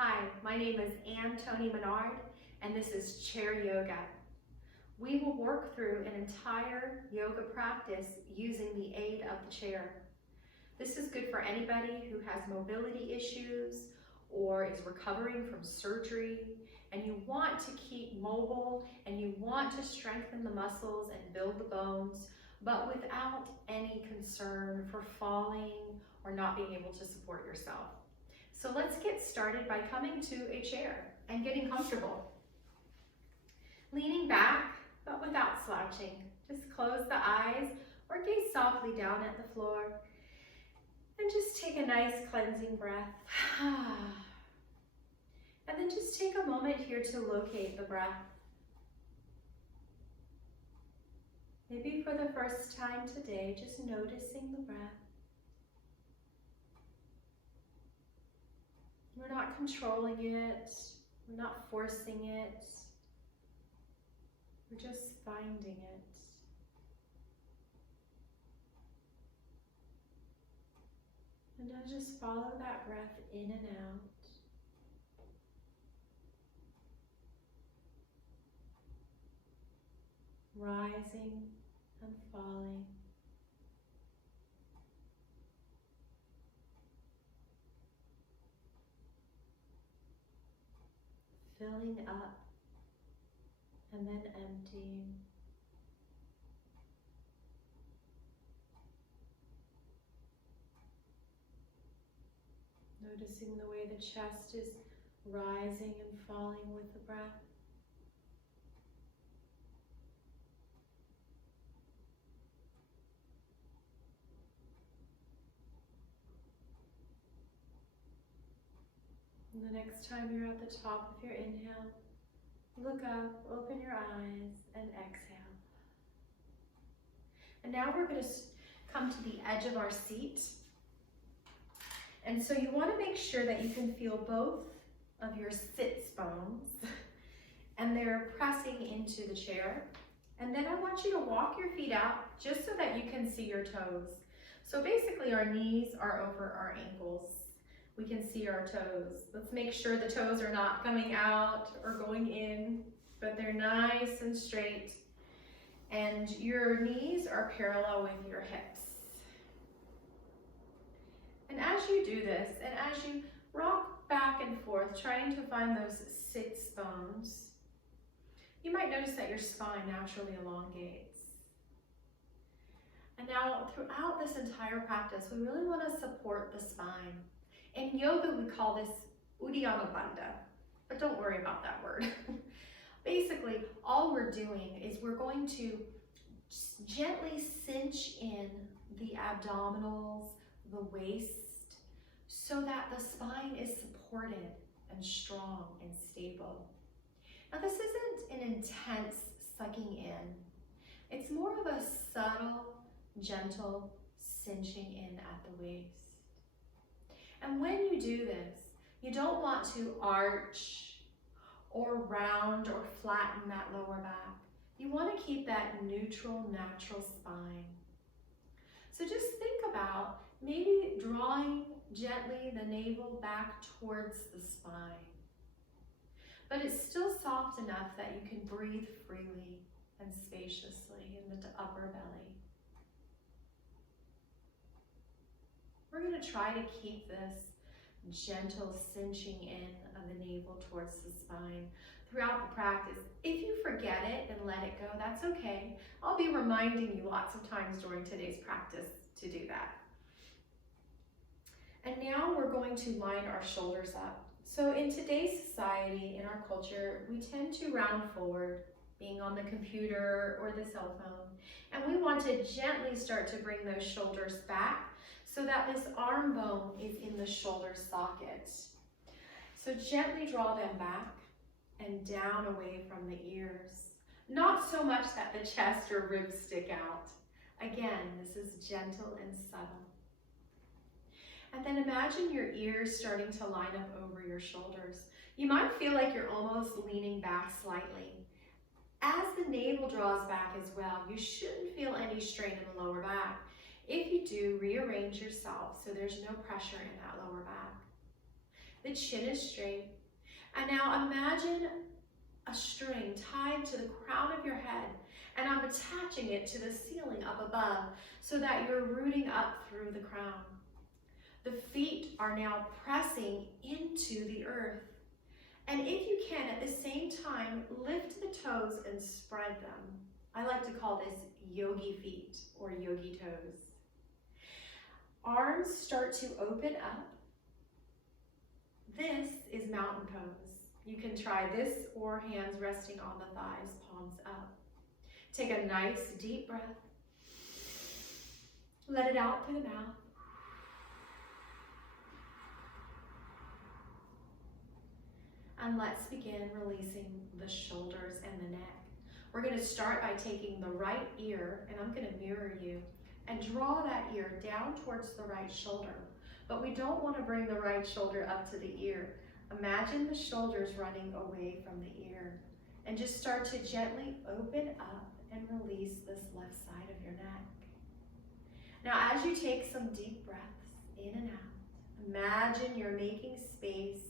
Hi, my name is Toni Minard, and this is Chair Yoga. We will work through an entire yoga practice using the aid of the chair. This is good for anybody who has mobility issues or is recovering from surgery, and you want to keep mobile and you want to strengthen the muscles and build the bones, but without any concern for falling or not being able to support yourself. So let's get started by coming to a chair and getting comfortable. Leaning back, but without slouching. Just close the eyes or gaze softly down at the floor and just take a nice cleansing breath. And then just take a moment here to locate the breath. Maybe for the first time today, just noticing the breath. We're not controlling it, we're not forcing it, we're just finding it. And now just follow that breath in and out. Rising and falling. Filling up and then emptying. Noticing the way the chest is rising and falling with the breath. And the next time you're at the top of your inhale, look up, open your eyes, and exhale. And now we're going to come to the edge of our seat. And so you want to make sure that you can feel both of your sits bones and they're pressing into the chair. And then I want you to walk your feet out just so that you can see your toes. So basically our knees are over our ankles. We can see our toes. Let's make sure the toes are not coming out or going in, but they're nice and straight. And your knees are parallel with your hips. And as you do this, and as you rock back and forth, trying to find those sits bones, you might notice that your spine naturally elongates. And now throughout this entire practice, we really want to support the spine. In yoga, we call this Uddiyana Bandha, but don't worry about that word. Basically, all we're doing is we're going to gently cinch in the abdominals, the waist, so that the spine is supported and strong and stable. Now, this isn't an intense sucking in. It's more of a subtle, gentle cinching in at the waist. And when you do this, you don't want to arch or round or flatten that lower back. You want to keep that neutral, natural spine. So just think about maybe drawing gently the navel back towards the spine. But it's still soft enough that you can breathe freely and spaciously in the upper belly. We're going to try to keep this gentle cinching in of the navel towards the spine throughout the practice. If you forget it and let it go, that's okay. I'll be reminding you lots of times during today's practice to do that. And now we're going to line our shoulders up. So in today's society, in our culture, we tend to round forward, being on the computer or the cell phone. And we want to gently start to bring those shoulders back so that this arm bone is in the shoulder socket. So gently draw them back and down away from the ears. Not so much that the chest or ribs stick out. Again, this is gentle and subtle. And then imagine your ears starting to line up over your shoulders. You might feel like you're almost leaning back slightly. As the navel draws back as well, you shouldn't feel any strain in the lower back. If you do, rearrange yourself so there's no pressure in that lower back. The chin is straight. And now imagine a string tied to the crown of your head, and I'm attaching it to the ceiling up above so that you're rooting up through the crown. The feet are now pressing into the earth. And if you can, at the same time, lift the toes and spread them. I like to call this yogi feet or yogi toes. Arms start to open up. This is mountain pose. You can try this or hands resting on the thighs, palms up. Take a nice deep breath. Let it out through the mouth. And let's begin releasing the shoulders and the neck. We're going to start by taking the right ear, and I'm going to mirror you, and draw that ear down towards the right shoulder. But we don't want to bring the right shoulder up to the ear. Imagine the shoulders running away from the ear. And just start to gently open up and release this left side of your neck. Now, as you take some deep breaths in and out, imagine you're making space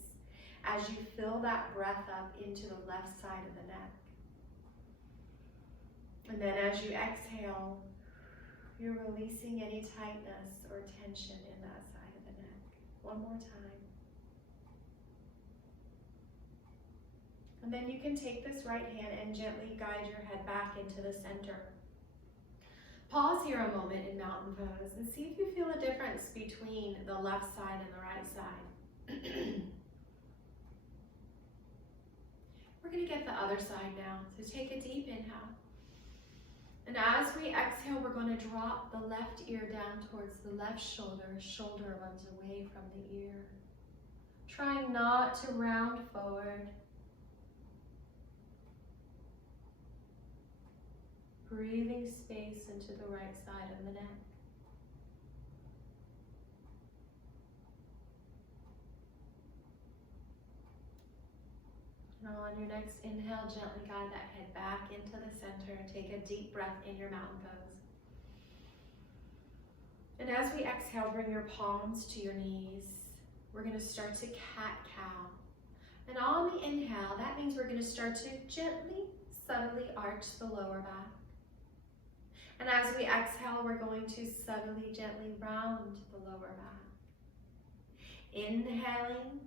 as you fill that breath up into the left side of the neck. And then as you exhale, you're releasing any tightness or tension in that side of the neck. One more time. And then you can take this right hand and gently guide your head back into the center. Pause here a moment in mountain pose and see if you feel a difference between the left side and the right side. We're going to get the other side now. So take a deep inhale. And as we exhale, we're going to drop the left ear down towards the left shoulder. Shoulder runs away from the ear. Trying not to round forward. Breathing space into the right side of the neck. Now on your next inhale, gently guide that head back into the center. Take a deep breath in your mountain pose. And as we exhale, bring your palms to your knees. We're going to start to cat-cow. And on the inhale, that means we're going to start to gently, subtly arch the lower back. And as we exhale, we're going to subtly, gently round the lower back. Inhaling,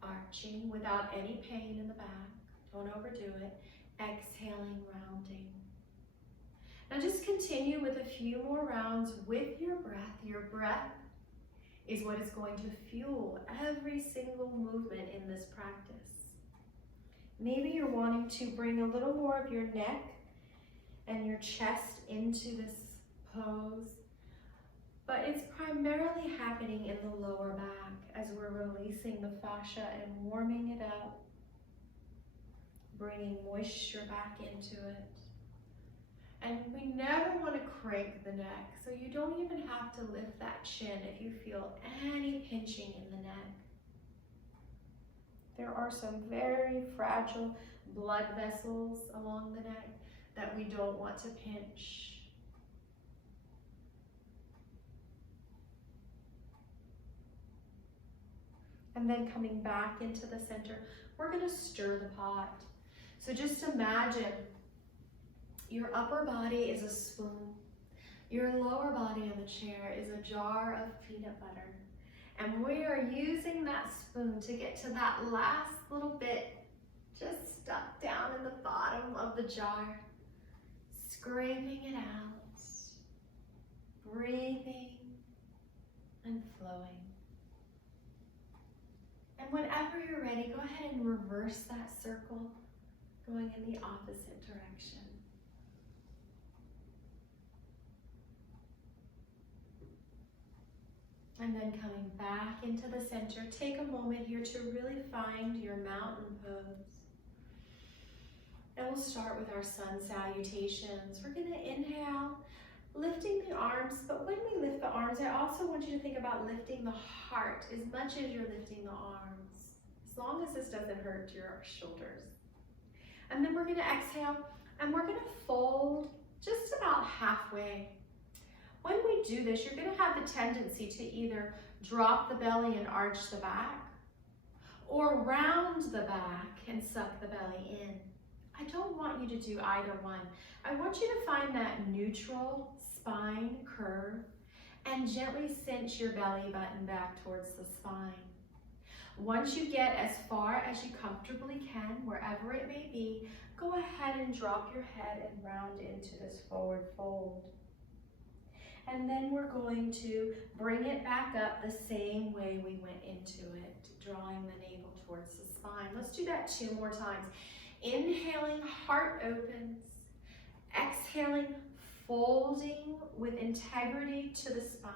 arching without any pain in the back. Don't overdo it. Exhaling, rounding. Now just continue with a few more rounds with your breath. Your breath is what is going to fuel every single movement in this practice. Maybe you're wanting to bring a little more of your neck and your chest into this pose, but it's primarily happening in the lower back as we're releasing the fascia and warming it up, bringing moisture back into it. And we never want to crank the neck, so you don't even have to lift that chin if you feel any pinching in the neck. There are some very fragile blood vessels along the neck that we don't want to pinch. And then coming back into the center, we're going to stir the pot. So just imagine your upper body is a spoon. Your lower body on the chair is a jar of peanut butter. And we are using that spoon to get to that last little bit just stuck down in the bottom of the jar. Scraping it out, breathing and flowing. And whenever you're ready, go ahead and reverse that circle, going in the opposite direction. And then coming back into the center, take a moment here to really find your mountain pose. And we'll start with our sun salutations. We're going to inhale, lifting the arms, but when we lift the arms, I also want you to think about lifting the heart as much as you're lifting the arms, as long as this doesn't hurt your shoulders. And then we're going to exhale, and we're going to fold just about halfway. When we do this, you're going to have the tendency to either drop the belly and arch the back, or round the back and suck the belly in. I don't want you to do either one. I want you to find that neutral spine curve and gently cinch your belly button back towards the spine. Once you get as far as you comfortably can, wherever it may be, go ahead and drop your head and round into this forward fold. And then we're going to bring it back up the same way we went into it, drawing the navel towards the spine. Let's do that 2 more times. Inhaling, heart opens. Exhaling, folding with integrity to the spine.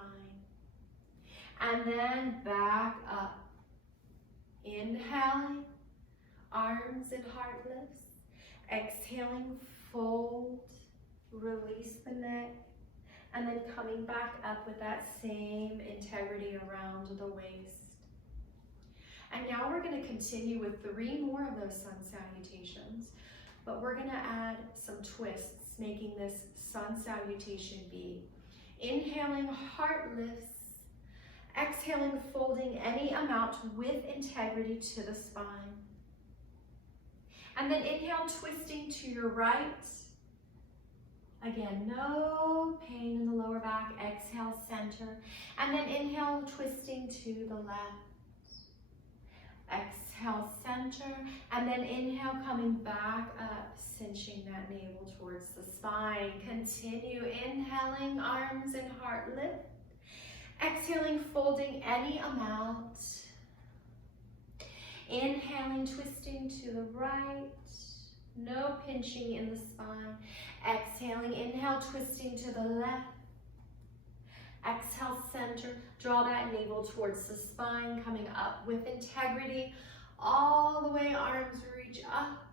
And then back up. Inhaling, arms and heart lifts. Exhaling, fold, release the neck. And then coming back up with that same integrity around the waist. And now we're going to continue with 3 more of those sun salutations, but we're going to add some twists, making this sun salutation be inhaling, heart lifts. Exhaling, folding any amount with integrity to the spine. And then inhale, twisting to your right. Again, no pain in the lower back. Exhale, center. And then inhale, twisting to the left. Exhale, center. And then inhale, coming back up, cinching that navel towards the spine. Continue inhaling, arms and heart lift. Exhaling, folding any amount. Inhaling, twisting to the right. No pinching in the spine. Exhaling, inhale, twisting to the left. Exhale, center. Draw that navel towards the spine, coming up with integrity. All the way, arms reach up.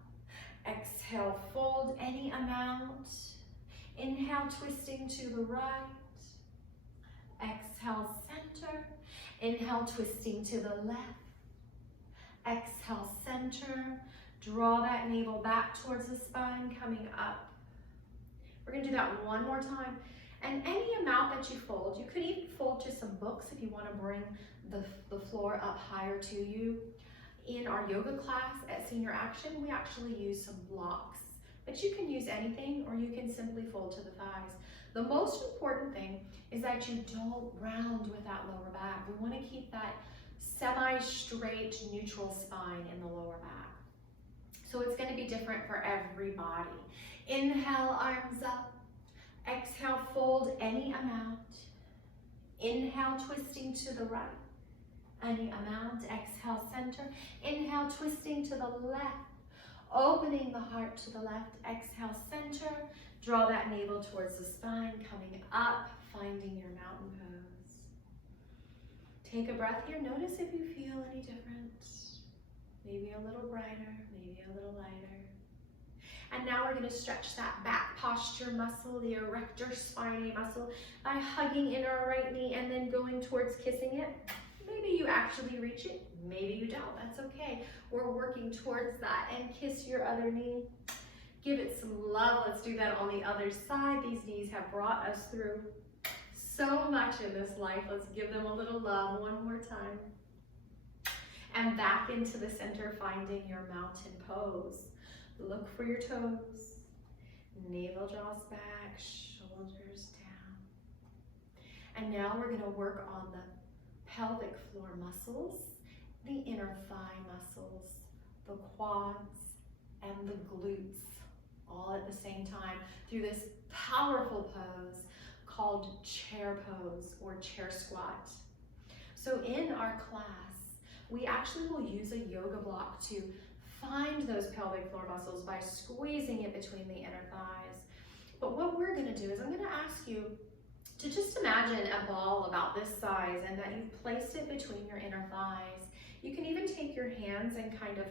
Exhale, fold any amount. Inhale, twisting to the right. Exhale, center. Inhale, twisting to the left. Exhale, center. Draw that navel back towards the spine, coming up. We're going to do that 1 more time. And any amount that you fold, you could even fold to some books if you want to bring the floor up higher to you. In our yoga class at Senior Action, we actually use some blocks. But you can use anything, or you can simply fold to the thighs. The most important thing is that you don't round with that lower back. We want to keep that semi-straight neutral spine in the lower back. So it's going to be different for everybody. Inhale, arms up. Exhale, fold any amount. Inhale, twisting to the right. Any amount. Exhale, center. Inhale, twisting to the left. Opening the heart to the left. Exhale, center. Draw that navel towards the spine, coming up, finding your mountain pose. Take a breath here. Notice if you feel any different. Maybe a little brighter, maybe a little lighter. And now we're going to stretch that back posture muscle, the erector spinae muscle, by hugging in our right knee and then going towards kissing it. Maybe you actually reach it, maybe you don't, that's okay. We're working towards that, and kiss your other knee. Give it some love. Let's do that on the other side. These knees have brought us through so much in this life. Let's give them a little love 1 more time. And back into the center, finding your mountain pose. Look for your toes. Navel draws back, shoulders down. And now we're going to work on the pelvic floor muscles, the inner thigh muscles, the quads, and the glutes, all at the same time through this powerful pose called chair pose or chair squat. So in our class, we actually will use a yoga block to find those pelvic floor muscles by squeezing it between the inner thighs. But what we're going to do is I'm going to ask you to just imagine a ball about this size and that you've placed it between your inner thighs. You can even take your hands and kind of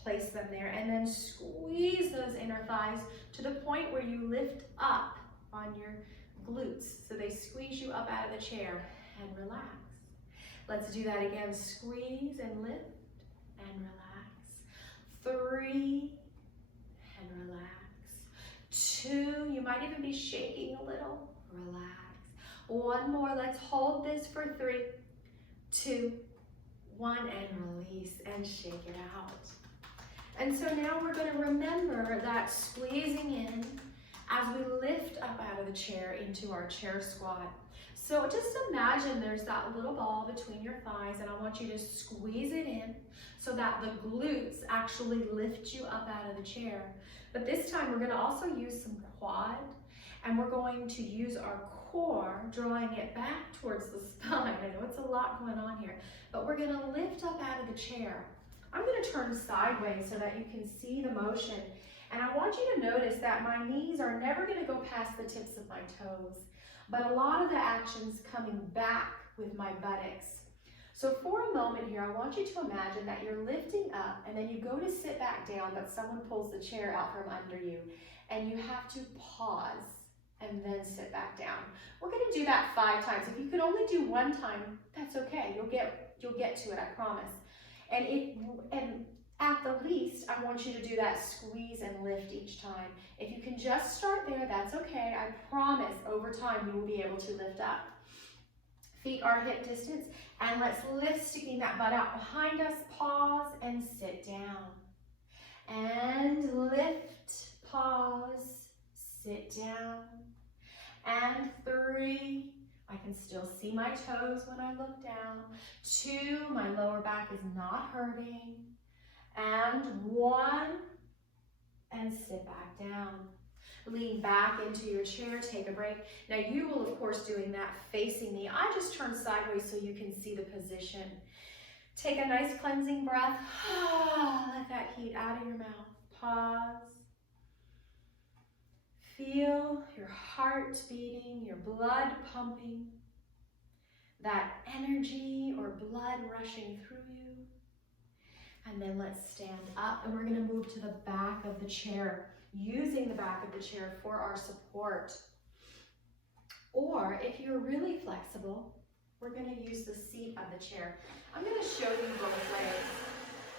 place them there and then squeeze those inner thighs to the point where you lift up on your glutes. So they squeeze you up out of the chair and relax. Let's do that again. Squeeze and lift and relax. 3 and relax. 2, you might even be shaking a little. Relax. 1 more. Let's hold this for 3, 2, One and release and shake it out. And so now we're going to remember that squeezing in as we lift up out of the chair into our chair squat. So just imagine there's that little ball between your thighs, and I want you to squeeze it in so that the glutes actually lift you up out of the chair. But this time we're going to also use some quad, and we're going to use our core, drawing it back towards the spine. I know it's a lot going on here, but we're going to lift up out of the chair. I'm going to turn sideways so that you can see the motion. And I want you to notice that my knees are never going to go past the tips of my toes, but a lot of the action's coming back with my buttocks. So for a moment here, I want you to imagine that you're lifting up and then you go to sit back down, but someone pulls the chair out from under you and you have to pause and then sit back down. We're going to do that 5 times. If you could only do 1 time, that's okay. You'll get to it, I promise. And at the least, I want you to do that squeeze and lift each time. If you can just start there, that's okay. I promise over time you will be able to lift up. Feet are hip distance, and let's lift, sticking that butt out behind us. Pause and sit down. And lift, pause, sit down. And 3, I can still see my toes when I look down. 2, my lower back is not hurting. And 1, and sit back down. Lean back into your chair, take a break. Now you will, of course, doing that facing me. I just turn sideways so you can see the position. Take a nice cleansing breath. Let that heat out of your mouth. Pause. Feel your heart beating, your blood pumping, that energy or blood rushing through you. And then let's stand up, and we're going to move to the back of the chair, using the back of the chair for our support. Or if you're really flexible, we're going to use the seat of the chair. I'm going to show you both ways.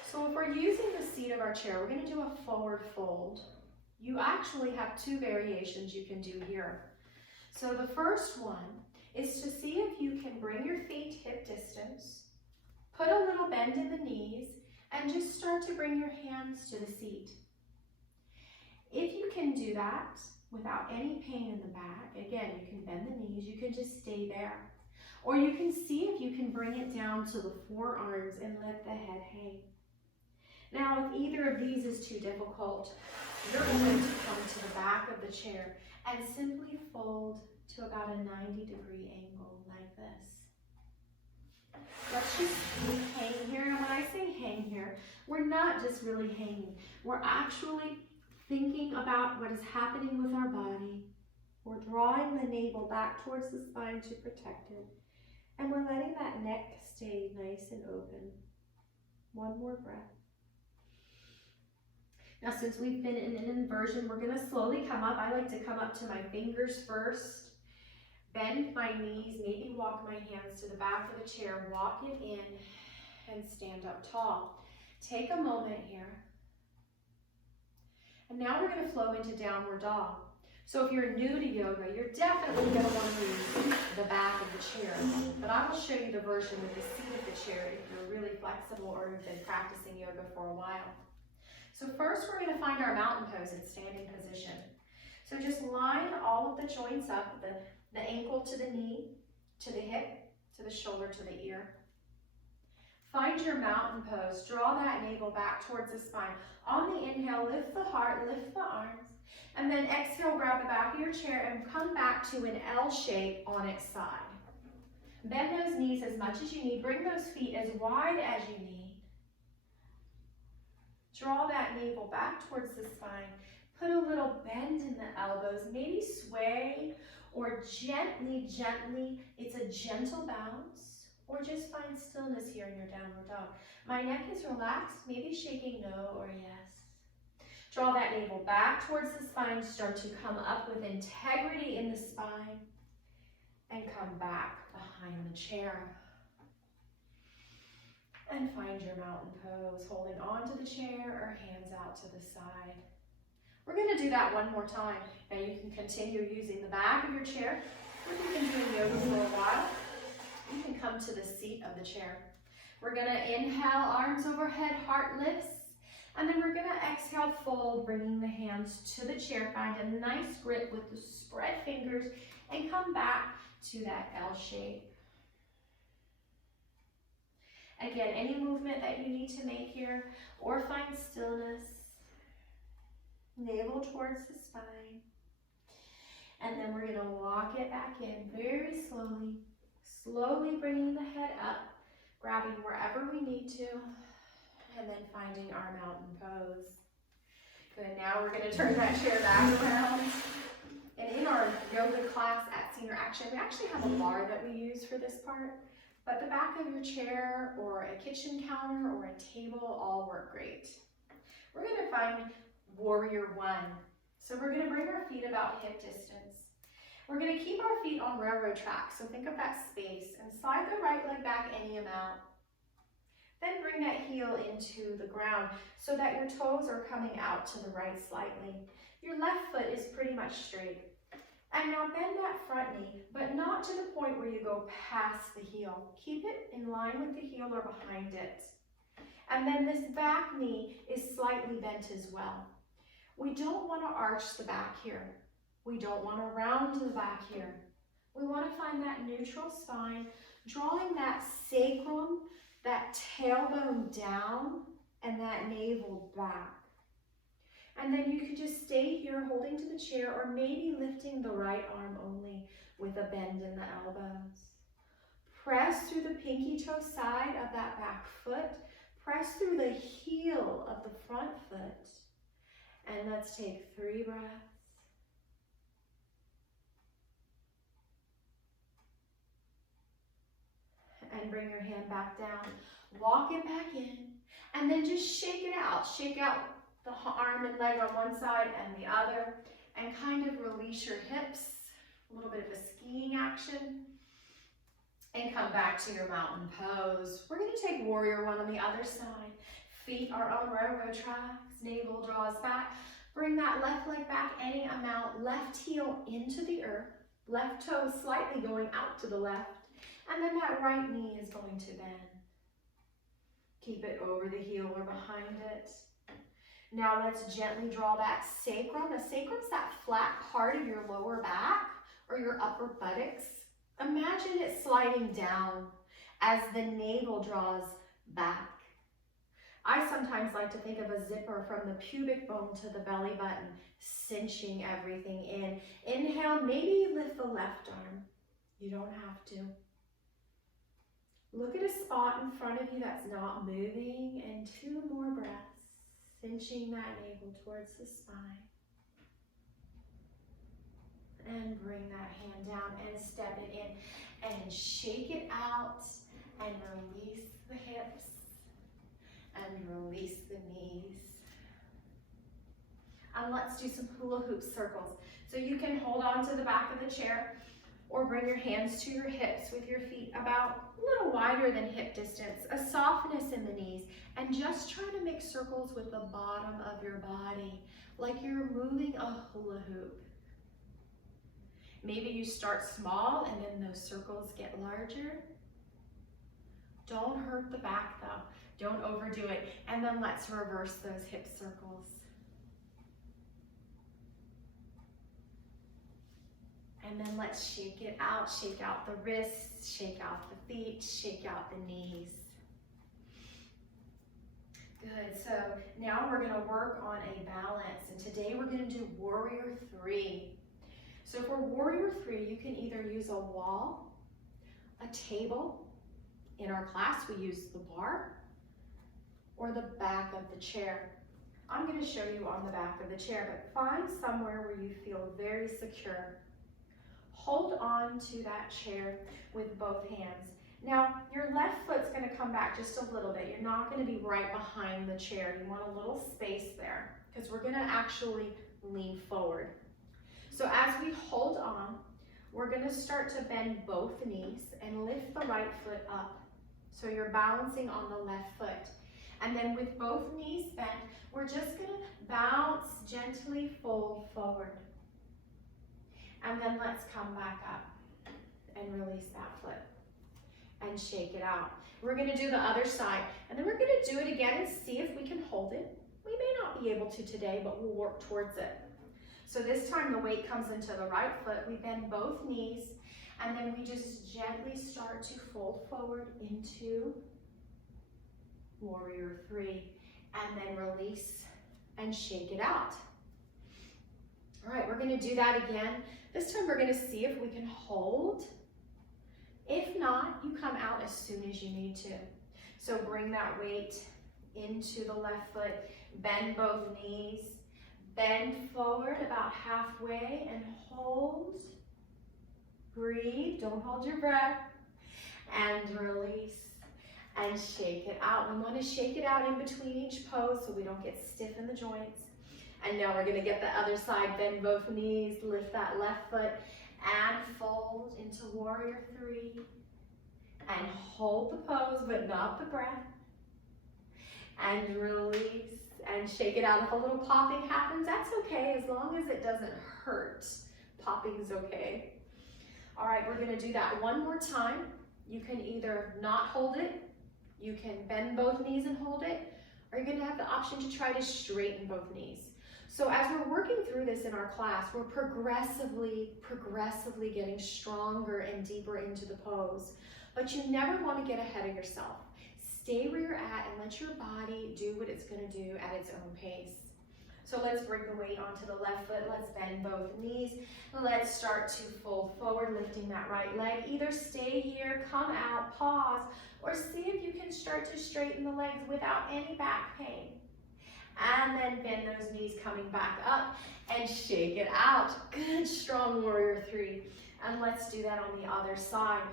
So if we're using the seat of our chair, we're going to do a forward fold. You actually have 2 variations you can do here. So the first one is to see if you can bring your feet hip distance, put a little bend in the knees, and just start to bring your hands to the seat. If you can do that without any pain in the back, again, you can bend the knees, you can just stay there. Or you can see if you can bring it down to the forearms and let the head hang. Now, if either of these is too difficult, you're going to come to the back of the chair and simply fold to about a 90-degree angle like this. Let's just hang here. And when I say hang here, we're not just really hanging. We're actually thinking about what is happening with our body. We're drawing the navel back towards the spine to protect it. And we're letting that neck stay nice and open. 1 more breath. Now, since we've been in an inversion, we're going to slowly come up. I like to come up to my fingers first. Bend my knees, maybe walk my hands to the back of the chair, walk it in, and stand up tall. Take a moment here. And now we're going to flow into downward dog. So if you're new to yoga, you're definitely going to want to use the back of the chair. But I will show you the version with the seat of the chair if you're really flexible or have been practicing yoga for a while. So first we're going to find our mountain pose in standing position. So just line all of the joints up, the ankle to the knee, to the hip, to the shoulder, to the ear. Find your mountain pose. Draw that navel back towards the spine. On the inhale, lift the heart, lift the arms. And then exhale, grab the back of your chair and come back to an L shape on its side. Bend those knees as much as you need. Bring those feet as wide as you need. Draw that navel back towards the spine. Put a little bend in the elbows. Maybe sway or gently, it's a gentle bounce. Or just find stillness here in your downward dog. My neck is relaxed, maybe shaking no or yes. Draw that navel back towards the spine. Start to come up with integrity in the spine. And come back behind the chair. And find your mountain pose, holding onto the chair or hands out to the side. We're going to do that 1 more time. Now you can continue using the back of your chair. If you've been doing yoga for a while, you can come to the seat of the chair. We're gonna inhale, arms overhead, heart lifts. And then we're gonna exhale, fold, bringing the hands to the chair. Find a nice grip with the spread fingers and come back to that L shape. Again, any movement that you need to make here, or find stillness. Navel towards the spine. And then we're gonna walk it back in very slowly. Slowly bringing the head up, grabbing wherever we need to, and then finding our mountain pose. Good, now we're gonna turn that chair back around. And in our yoga class at Senior Action, we actually have a bar that we use for this part, but the back of your chair or a kitchen counter or a table all work great. We're gonna find Warrior One. So we're gonna bring our feet about hip distance. We're gonna keep our feet on railroad tracks, so think of that space, and slide the right leg back any amount. Then bring that heel into the ground so that your toes are coming out to the right slightly. Your left foot is pretty much straight. And now bend that front knee, but not to the point where you go past the heel. Keep it in line with the heel or behind it. And then this back knee is slightly bent as well. We don't want to arch the back here. We don't want to round the back here. We want to find that neutral spine, drawing that sacrum, that tailbone down, and that navel back. And then you could just stay here holding to the chair, or maybe lifting the right arm only with a bend in the elbows. Press through the pinky toe side of that back foot. Press through the heel of the front foot. And let's take 3 breaths. And bring your hand back down. Walk it back in. And then just shake it out. Shake out the arm and leg on one side and the other. And kind of release your hips. A little bit of a skiing action. And come back to your mountain pose. We're going to take Warrior One on the other side. Feet are on railroad tracks. Navel draws back. Bring that left leg back any amount. Left heel into the earth. Left toe slightly going out to the left. And then that right knee is going to bend. Keep it over the heel or behind it. Now let's gently draw that sacrum. The sacrum's that flat part of your lower back or your upper buttocks. Imagine it sliding down as the navel draws back. I sometimes like to think of a zipper from the pubic bone to the belly button, cinching everything in. Inhale, maybe lift the left arm. You don't have to. Look at a spot in front of you that's not moving, and 2 more breaths, cinching that navel towards the spine. And bring that hand down and step it in and shake it out and release the hips and release the knees. And let's do some hula hoop circles. So you can hold on to the back of the chair or bring your hands to your hips with your feet about a little wider than hip distance, a softness in the knees, and just try to make circles with the bottom of your body, like you're moving a hula hoop. Maybe you start small and then those circles get larger. Don't hurt the back though. Don't overdo it. And then let's reverse those hip circles. And then let's shake it out. Shake out the wrists, shake out the feet, shake out the knees. Good, so now we're gonna work on a balance. And today we're gonna do Warrior 3. So for Warrior 3, you can either use a wall, a table. In our class, we use the bar or the back of the chair. I'm going to show you on the back of the chair, but find somewhere where you feel very secure. Hold on to that chair with both hands. Now, your left foot's going to come back just a little bit. You're not going to be right behind the chair. You want a little space there because we're going to actually lean forward. So as we hold on, we're going to start to bend both knees and lift the right foot up. So you're balancing on the left foot. And then with both knees bent, we're just going to bounce, gently fold forward. And then let's come back up and release that foot. and shake it out. We're gonna do the other side, and then we're gonna do it again and see if we can hold it. We may not be able to today, but we'll work towards it. So this time the weight comes into the right foot, we bend both knees, and then we just gently start to fold forward into warrior three, and then release and shake it out. All right, we're gonna do that again. This time we're gonna see if we can hold. If not, you come out as soon as you need to. So bring that weight into the left foot, bend both knees, bend forward about halfway and hold. Breathe, don't hold your breath, and release and shake it out. We want to shake it out in between each pose so we don't get stiff in the joints. And now we're going to get the other side, bend both knees, lift that left foot and fold into warrior three and hold the pose but not the breath, and release and shake it out. If a little popping happens, that's okay as long as it doesn't hurt. Popping is okay. All right, we're going to do that one more time. You can either not hold it, you can bend both knees and hold it, or you're going to have the option to try to straighten both knees. So as we're working through this in our class, we're progressively getting stronger and deeper into the pose. But you never want to get ahead of yourself. Stay where you're at and let your body do what it's going to do at its own pace. So let's bring the weight onto the left foot. Let's bend both knees. Let's start to fold forward, lifting that right leg. Either stay here, come out, pause, or see if you can start to straighten the legs without any back pain. And then bend those knees coming back up and shake it out. Good, strong warrior three. And let's do that on the other side.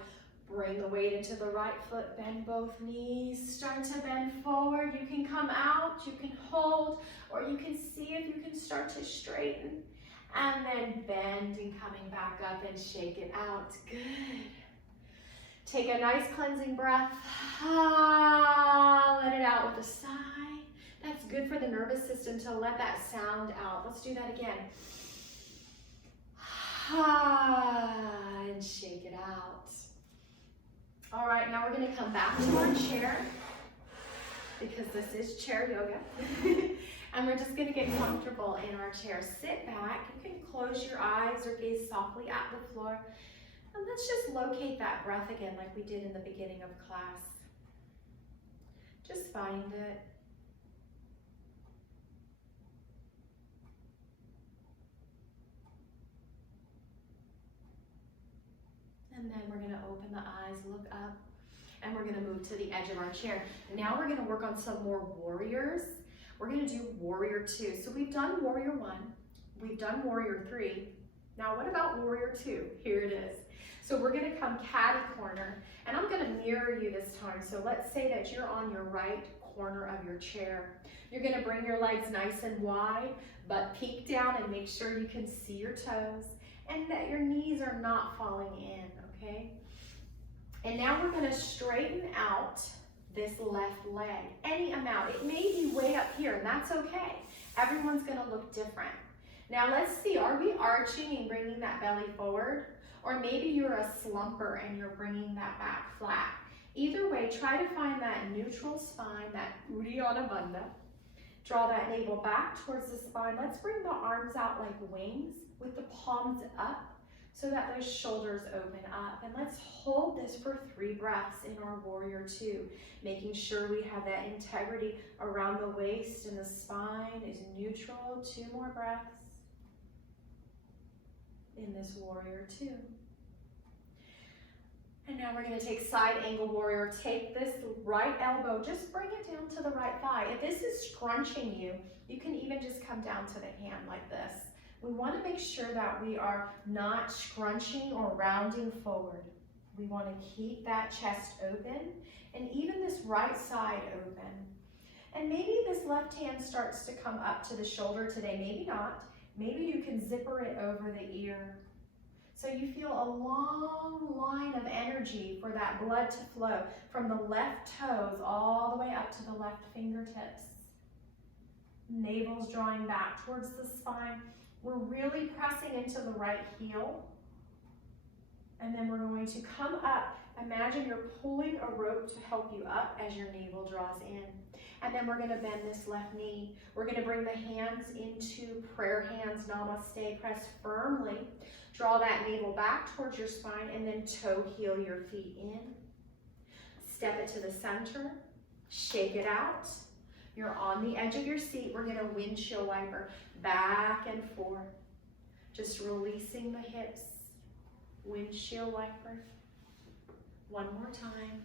Bring the weight into the right foot, bend both knees, start to bend forward. You can come out, you can hold, or you can see if you can start to straighten. And then bend and coming back up and shake it out. Good. Take a nice cleansing breath. Let it out with a sigh. That's good for the nervous system to let that sound out. Let's do that again. And shake it out. All right, now we're going to come back to our chair because this is chair yoga. And we're just going to get comfortable in our chair. Sit back. You can close your eyes or gaze softly at the floor. And let's just locate that breath again like we did in the beginning of class. Just find it. And then we're going to open the eyes, look up, and we're going to move to the edge of our chair. Now we're going to work on some more warriors. We're going to do warrior two. So we've done warrior one, we've done warrior three. Now what about warrior two? Here it is. So we're going to come catty corner, and I'm going to mirror you this time. So let's say that you're on your right corner of your chair. You're going to bring your legs nice and wide, but peek down and make sure you can see your toes and that your knees are not falling in, okay? And now we're going to straighten out this left leg, any amount. It may be way up here, and that's okay. Everyone's going to look different. Now let's see, are we arching and bringing that belly forward? Or maybe you're a slumper and you're bringing that back flat. Either way, try to find that neutral spine, that Uddiyana Bandha. Draw that navel back towards the spine. Let's bring the arms out like wings with the palms up so that those shoulders open up. And let's hold this for 3 breaths in our warrior two, making sure we have that integrity around the waist and the spine is neutral. 2 more breaths in this warrior two. And now we're going to take side angle warrior. Take this right elbow, just bring it down to the right thigh. If this is scrunching you, you can even just come down to the hand like this. We want to make sure that we are not scrunching or rounding forward. We want to keep that chest open and even this right side open. And maybe this left hand starts to come up to the shoulder today, maybe not. Maybe you can zipper it over the ear. So you feel a long line of energy for that blood to flow from the left toes all the way up to the left fingertips. Navel's drawing back towards the spine. We're really pressing into the right heel. And then we're going to come up. Imagine you're pulling a rope to help you up as your navel draws in. And then we're going to bend this left knee. We're going to bring the hands into prayer hands, namaste. Press firmly. Draw that navel back towards your spine and then toe heel your feet in. Step it to the center. Shake it out. You're on the edge of your seat. We're going to windshield wiper back and forth. Just releasing the hips. Windshield wiper. One more time.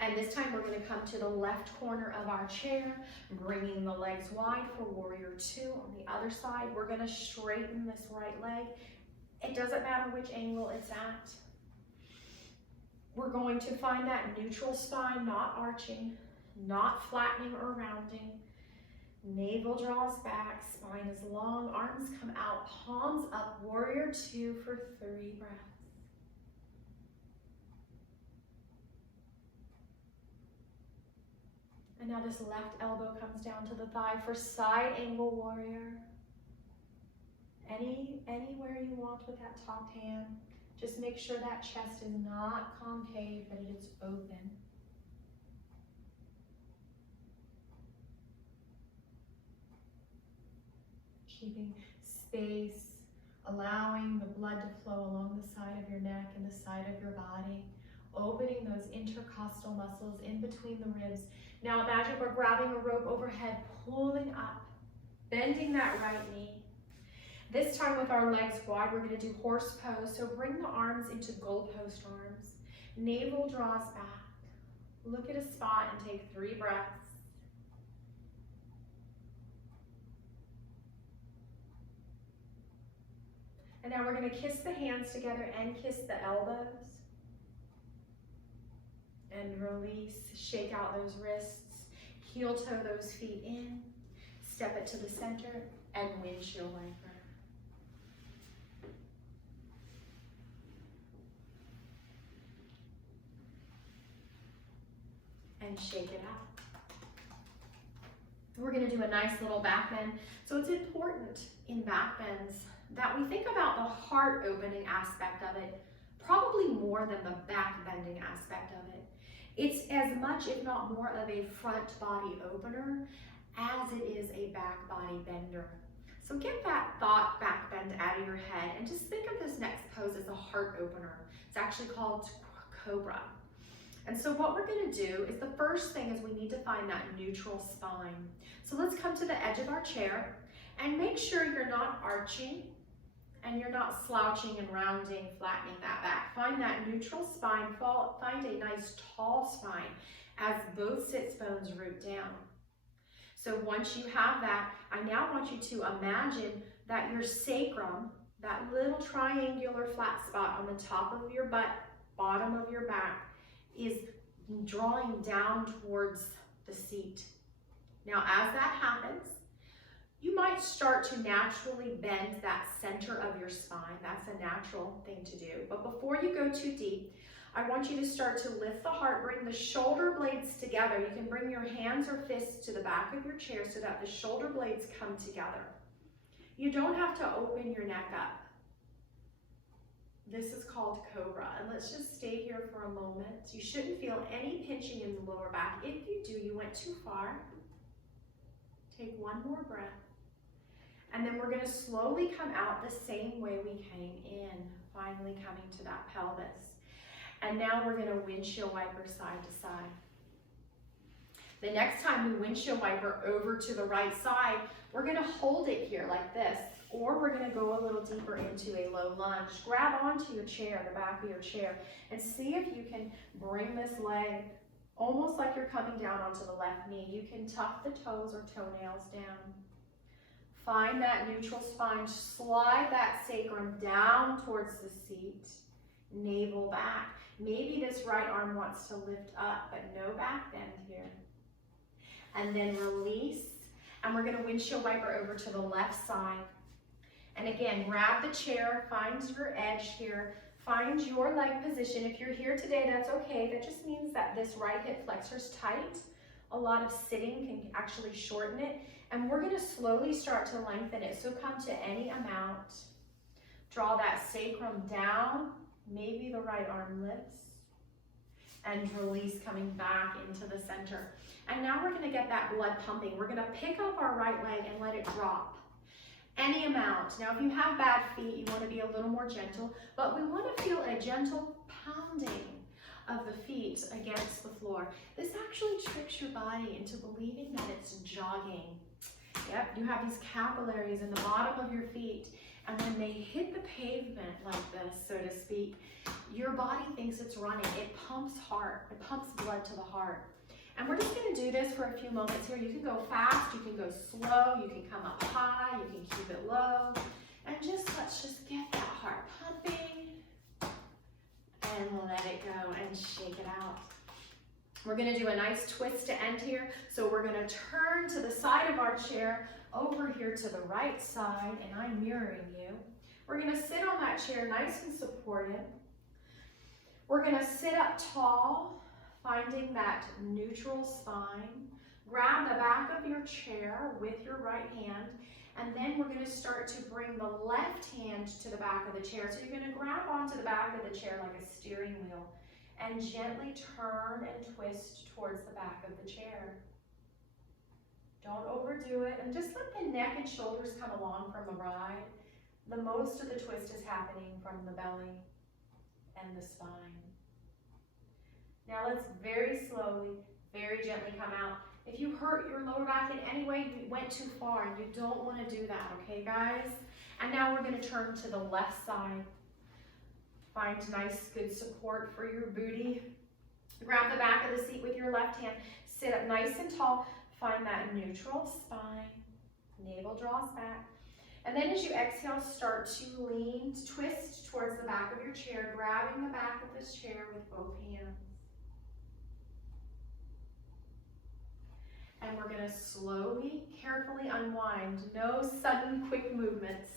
And this time we're going to come to the left corner of our chair, bringing the legs wide for warrior two. On the other side, we're going to straighten this right leg. It doesn't matter which angle it's at. We're going to find that neutral spine, not arching, not flattening or rounding. Navel draws back, spine is long, arms come out, palms up, warrior two for 3 breaths. And now this left elbow comes down to the thigh for side angle warrior. Anywhere you want with that top hand. Just make sure that chest is not concave, but it is open. Keeping space, allowing the blood to flow along the side of your neck and the side of your body, opening those intercostal muscles in between the ribs. Now imagine we're grabbing a rope overhead, pulling up, bending that right knee. This time with our legs wide, we're going to do horse pose. So bring the arms into goalpost arms. Navel draws back. Look at a spot and take 3 breaths. And now we're going to kiss the hands together and kiss the elbows. And release, shake out those wrists, heel toe those feet in, step it to the center, and windshield wiper. And shake it out. We're going to do a nice little back bend. So it's important in back bends that we think about the heart opening aspect of it, probably more than the back bending aspect of it. It's as much, if not more, of a front body opener as it is a back body bender. So get that thought back bend out of your head and just think of this next pose as a heart opener. It's actually called Cobra. And so what we're going to do is the first thing is we need to find that neutral spine. So let's come to the edge of our chair and make sure you're not arching and you're not slouching and rounding, flattening that back. Find that neutral spine, find a nice tall spine as both sits bones root down. So once you have that, I now want you to imagine that your sacrum, that little triangular flat spot on the top of your butt, bottom of your back, is drawing down towards the seat. Now, as that happens, you might start to naturally bend that center of your spine. That's a natural thing to do. But before you go too deep, I want you to start to lift the heart, bring the shoulder blades together. You can bring your hands or fists to the back of your chair so that the shoulder blades come together. You don't have to open your neck up. This is called Cobra, and let's just stay here for a moment. You shouldn't feel any pinching in the lower back. If you do, you went too far. Take one more breath. And then we're going to slowly come out the same way we came in, finally coming to that pelvis. And now we're going to windshield wiper side to side. The next time we windshield wiper over to the right side, we're going to hold it here like this, or we're going to go a little deeper into a low lunge. Grab onto your chair, the back of your chair, and see if you can bring this leg almost like you're coming down onto the left knee. You can tuck the toes or toenails down. Find that neutral spine, slide that sacrum down towards the seat, navel back. Maybe this right arm wants to lift up, but no back bend here. And then release, and we're gonna windshield wiper over to the left side. And again, grab the chair, find your edge here, find your leg position. If you're here today, that's okay. That just means that this right hip flexor is tight. A lot of sitting can actually shorten it. And we're gonna slowly start to lengthen it. So come to any amount. Draw that sacrum down, maybe the right arm lifts, and release, coming back into the center. And now we're gonna get that blood pumping. We're gonna pick up our right leg and let it drop. Any amount. Now, if you have bad feet, you wanna be a little more gentle, but we wanna feel a gentle pounding of the feet against the floor. This actually tricks your body into believing that it's jogging. Yep, you have these capillaries in the bottom of your feet, and when they hit the pavement like this, so to speak, your body thinks it's running. It pumps heart, it pumps blood to the heart. And we're just gonna do this for a few moments here. You can go fast, you can go slow, you can come up high, you can keep it low. And let's just get that heart pumping and let it go and shake it out. We're gonna do a nice twist to end here. So we're gonna turn to the side of our chair, over here to the right side, and I'm mirroring you. We're gonna sit on that chair nice and supported. We're gonna sit up tall, finding that neutral spine. Grab the back of your chair with your right hand, and then we're gonna start to bring the left hand to the back of the chair. So you're gonna grab onto the back of the chair like a steering wheel and gently turn and twist towards the back of the chair. Don't overdo it, and just let the neck and shoulders come along from the ride. The most of the twist is happening from the belly and the spine. Now let's very slowly, very gently come out. If you hurt your lower back in any way, you went too far, and you don't want to do that, okay guys? And now we're going to turn to the left side. Find nice, good support for your booty. Grab the back of the seat with your left hand. Sit up nice and tall. Find that neutral spine. Navel draws back. And then as you exhale, start to lean, twist towards the back of your chair, grabbing the back of this chair with both hands. And we're gonna slowly, carefully unwind. No sudden, quick movements.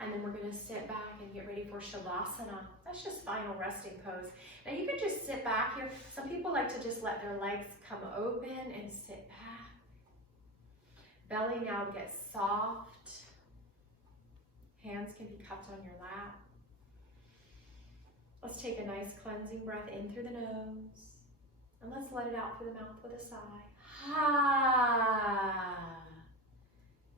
And then we're gonna sit back and get ready for Shavasana. That's just final resting pose. Now you can just sit back here. Some people like to just let their legs come open and sit back. Belly now gets soft. Hands can be cupped on your lap. Let's take a nice cleansing breath in through the nose. And let's let it out through the mouth with a sigh. Ah.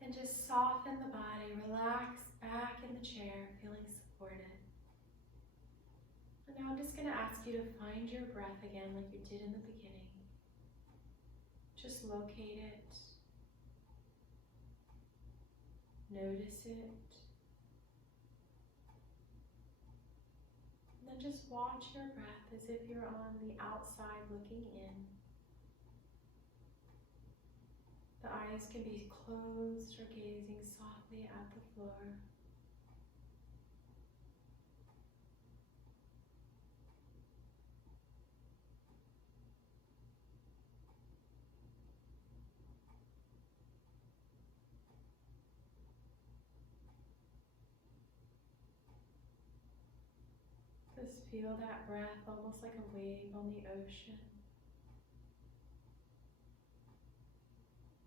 And just soften the body, relax back in the chair, feeling supported. And now I'm just going to ask you to find your breath again like you did in the beginning. Just locate it. Notice it. And then just watch your breath as if you're on the outside looking in. The eyes can be closed or gazing softly at the floor. Just feel that breath almost like a wave on the ocean.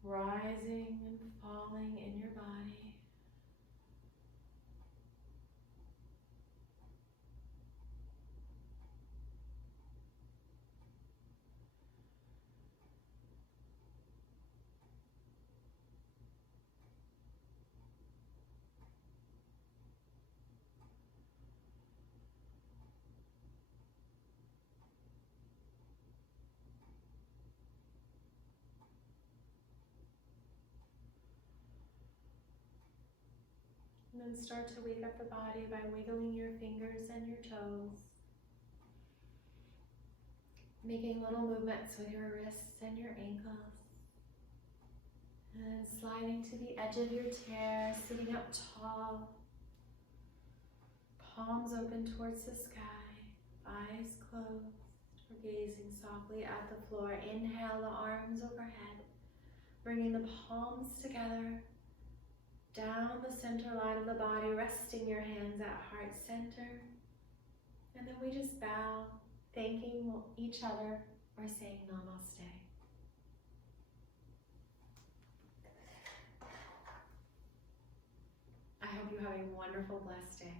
Rising and falling in your body. And then start to wake up the body by wiggling your fingers and your toes. Making little movements with your wrists and your ankles. And sliding to the edge of your chair, sitting up tall. Palms open towards the sky, eyes closed, or gazing softly at the floor. Inhale the arms overhead, bringing the palms together. Down the center line of the body, resting your hands at heart center. And then we just bow, thanking each other or saying namaste. I hope you have a wonderful, blessed day.